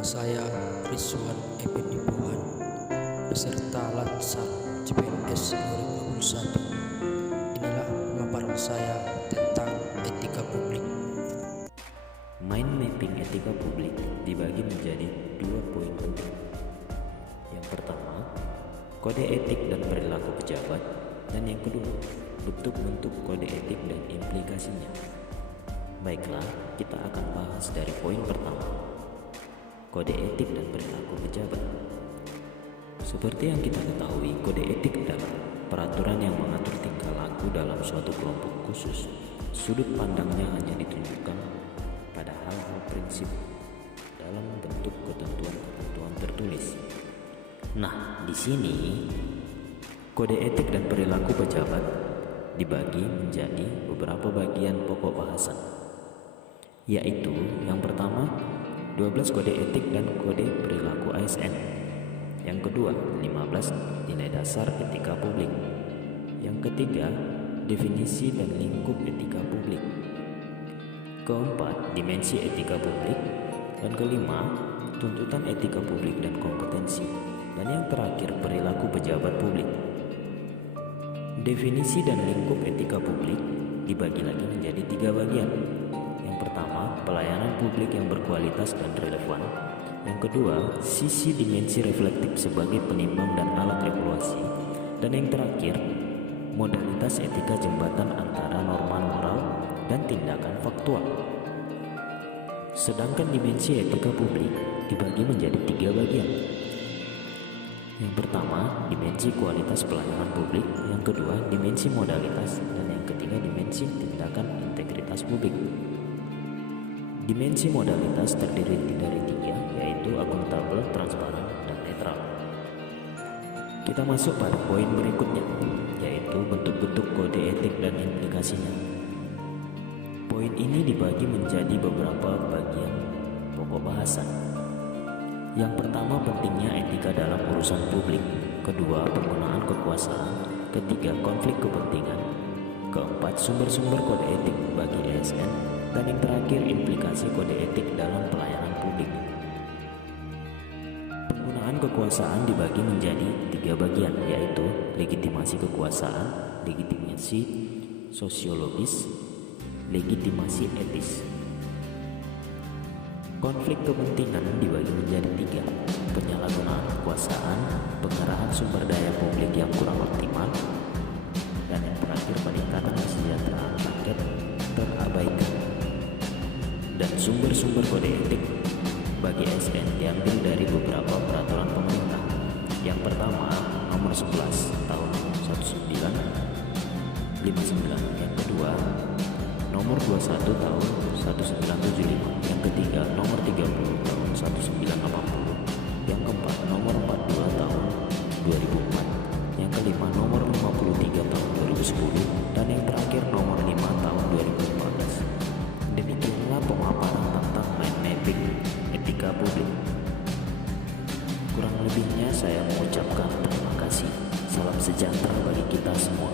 Nama saya Rizwan Effendi Bohan, peserta Latsar CPNS 2021. Inilah pemaparan saya tentang etika publik. Mind mapping etika publik dibagi menjadi 2 poin penting. Yang pertama, kode etik dan perilaku pejabat, dan yang kedua, bentuk-bentuk kode etik dan implikasinya. Baiklah, kita akan bahas dari poin pertama, kode etik dan perilaku pejabat. Seperti yang kita ketahui, kode etik adalah peraturan yang mengatur tingkah laku dalam suatu kelompok khusus. Sudut pandangnya hanya ditunjukkan pada hal-hal prinsip dalam bentuk ketentuan-ketentuan tertulis. Nah, di sini kode etik dan perilaku pejabat dibagi menjadi beberapa bagian pokok bahasan, yaitu yang pertama 12 kode etik dan kode perilaku ASN, yang kedua 15 nilai dasar etika publik, yang ketiga definisi dan lingkup etika publik, keempat dimensi etika publik, dan kelima tuntutan etika publik dan kompetensi, dan yang terakhir perilaku pejabat publik. Definisi dan lingkup etika publik dibagi lagi menjadi 3 bagian. Yang pertama, pelayanan publik yang berkualitas dan relevan. Yang kedua, sisi dimensi reflektif sebagai penimbang dan alat evaluasi. Dan yang terakhir, modalitas etika jembatan antara norma moral dan tindakan faktual. Sedangkan dimensi etika publik dibagi menjadi 3 bagian. Yang pertama, dimensi kualitas pelayanan publik. Yang kedua, dimensi modalitas. Dan yang ketiga, dimensi tindakan integritas publik. Dimensi modalitas terdiri dari 3, yaitu akuntabel, transparan, dan netral. Kita masuk pada poin berikutnya, yaitu bentuk-bentuk kode etik dan implikasinya. Poin ini dibagi menjadi beberapa bagian pokok bahasan. Yang pertama, pentingnya etika dalam urusan publik. Kedua, penggunaan kekuasaan. Ketiga, konflik kepentingan. Keempat, sumber-sumber kode etik bagi ASN. Dan yang terakhir, implikasi kode etik dalam pelayanan publik. Penggunaan kekuasaan dibagi menjadi 3 bagian, yaitu legitimasi kekuasaan, legitimasi sosiologis, legitimasi etis. Konflik kepentingan dibagi menjadi 3, penyalahgunaan kekuasaan, pengerahan sumber daya publik yang kurang optimal, dan yang terakhir peningkatan kesejahteraan rakyat terabaikan. Dan sumber-sumber kode etik bagi ASN diambil dari beberapa peraturan pemerintah. Yang pertama, nomor 11 tahun 1959. Yang kedua, nomor 21 tahun 1975. Yang ketiga, nomor 30 tahun 1980. Yang keempat, nomor 42 tahun 2004. Yang kelima, nomor 53 tahun 2010. Dan yang terakhir, nomor 5 tahun 2015. Demikianlah pemaparan tentang mind mapping etika publik. Kurang lebihnya saya mengucapkan terima kasih. Salam sejahtera bagi kita semua.